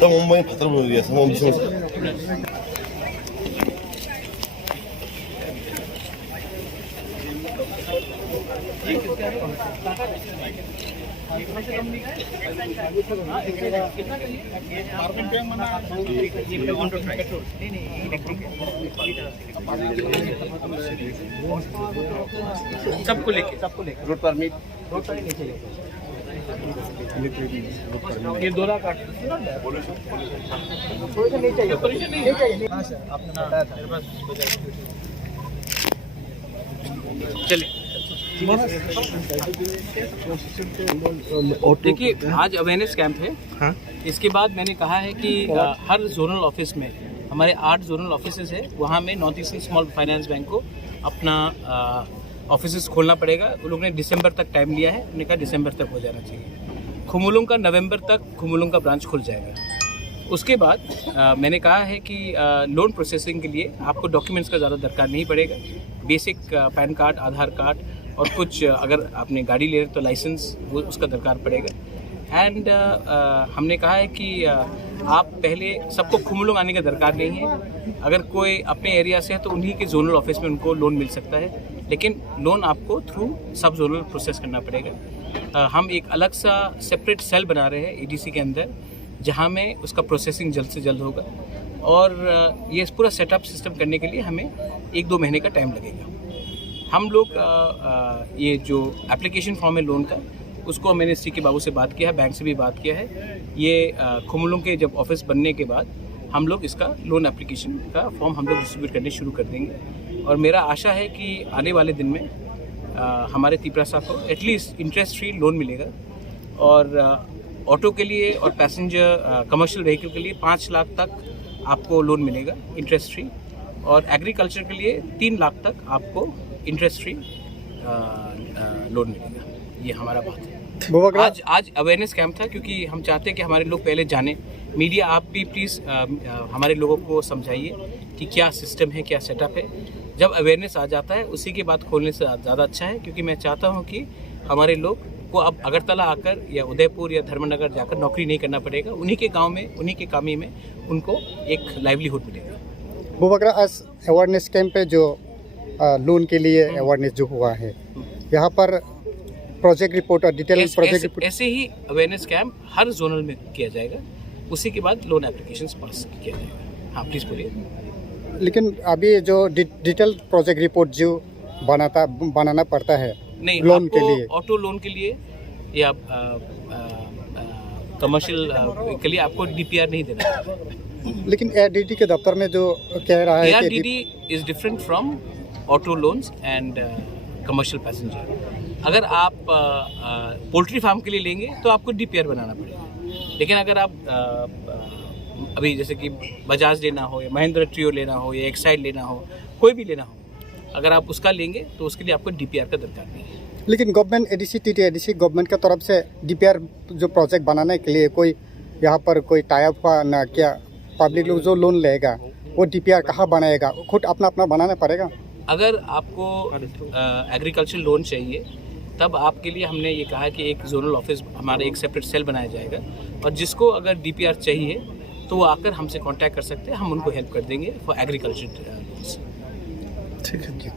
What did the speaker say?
तो मुंबई खत्म हो गया मुंबई सबको लेके रोड परमिट नीचे ये दोरा काट चलिए। देखिए आज अवेयरनेस कैंप है। हाँ? इसके बाद मैंने कहा है कि हर जोनल ऑफिस में हमारे 8 जोनल ऑफिसेज है, वहाँ में north eastern small finance bank को अपना ऑफिसेज खोलना पड़ेगा। उन लोगों ने दिसंबर तक टाइम लिया है, उन्होंने कहा दिसंबर तक हो जाना चाहिए। खुमुलुंग का नवंबर तक खुमुलुंग का ब्रांच खुल जाएगा। उसके बाद मैंने कहा है कि लोन प्रोसेसिंग के लिए आपको डॉक्यूमेंट्स का ज़्यादा दरकार नहीं पड़ेगा। बेसिक पैन कार्ड, आधार कार्ड और कुछ अगर आपने गाड़ी ले रहे तो लाइसेंस वो उसका दरकार पड़ेगा। एंड हमने कहा है कि आप पहले सबको खुमुलुंग आने का दरकार नहीं है। अगर कोई अपने एरिया से है तो उन्हीं के जोनल ऑफिस में उनको लोन मिल सकता है, लेकिन लोन आपको थ्रू सब जोनल प्रोसेस करना पड़ेगा। हम एक अलग सा सेपरेट सेल बना रहे हैं एडीसी के अंदर, जहां में उसका प्रोसेसिंग जल्द से जल्द होगा। और ये पूरा सेटअप सिस्टम करने के लिए हमें 1-2 महीने का टाइम लगेगा। हम लोग ये जो एप्लीकेशन फॉर्म है लोन का, उसको मैंने सी के बाबू से बात किया है, बैंक से भी बात किया है। ये खुमुलुंग के जब ऑफिस बनने के बाद हम लोग इसका लोन एप्लीकेशन का फॉर्म हम लोग डिस्ट्रीब्यूट करने शुरू कर देंगे। और मेरा आशा है कि आने वाले दिन में हमारे त्रिपुरा साहब को एटलीस्ट इंटरेस्ट फ्री लोन मिलेगा। और ऑटो के लिए और पैसेंजर कमर्शियल व्हीकल के लिए 5 लाख तक आपको लोन मिलेगा इंटरेस्ट फ्री। और एग्रीकल्चर के लिए 3 लाख तक आपको इंटरेस्ट फ्री लोन मिलेगा। ये हमारा बात है। आज अवेयरनेस कैंप था, क्योंकि हम चाहते हैं कि हमारे लोग पहले जाने। मीडिया आप भी प्लीज़ हमारे लोगों को समझाइए कि क्या सिस्टम है, क्या सेटअप है। जब अवेयरनेस आ जाता है उसी के बाद खोलने से ज़्यादा अच्छा है, क्योंकि मैं चाहता हूँ कि हमारे लोग को अब अगरतला आकर या उदयपुर या धर्मनगर जाकर नौकरी नहीं करना पड़ेगा। उन्हीं के गाँव में, उन्हीं के कामी में उनको एक लाइवलीहुड मिलेगा। बुबकरा, आज अवेयरनेस कैंप पे जो लोन के लिए अवेयरनेस जो हुआ है, यहाँ पर प्रोजेक्ट रिपोर्ट और डिटेल प्रोजेक्ट रिपोर्ट ऐसे ही अवेयरनेस कैंप हर जोनल में किया जाएगा। उसी के बाद लोन एप्लीकेशंस पास किया जाएगा। हाँ प्लीज़ बोलिए। लेकिन अभी जो डिटेल प्रोजेक्ट रिपोर्ट जो बनाना पड़ता है नहीं, लोन के लिए, ऑटो लोन के लिए या कमर्शियल के लिए आपको डीपीआर नहीं देना है। लेकिन एआरडीडी के दफ्तर में जो कह रहा है ARDD is different from auto loans and commercial passenger. अगर आप पोल्ट्री फार्म के लिए लेंगे तो आपको डीपीआर बनाना पड़ेगा। लेकिन अगर आप अभी जैसे कि बजाज लेना हो या महिंद्रा ट्रियो लेना हो या एक्साइड लेना हो, कोई भी लेना हो, अगर आप उसका लेंगे तो उसके लिए आपको डीपीआर का दरकार नहीं है। लेकिन गवर्नमेंट एडीसी टीटीएडीसी गवर्नमेंट की तरफ से डीपीआर जो प्रोजेक्ट बनाने के लिए कोई यहाँ पर कोई टाइप का ना, क्या पब्लिक लोग जो लोन लेगा वो डीपीआर कहाँ बनाएगा? खुद अपना बनाना पड़ेगा। अगर आपको एग्रीकल्चर लोन चाहिए तब आपके लिए हमने ये कहा कि एक जोनल ऑफिस हमारा एक सेपरेट सेल बनाया जाएगा, और जिसको अगर डीपीआर चाहिए तो वो आकर हमसे कांटेक्ट कर सकते हैं, हम उनको हेल्प कर देंगे फॉर एग्रीकल्चर लोन्स। ठीक है।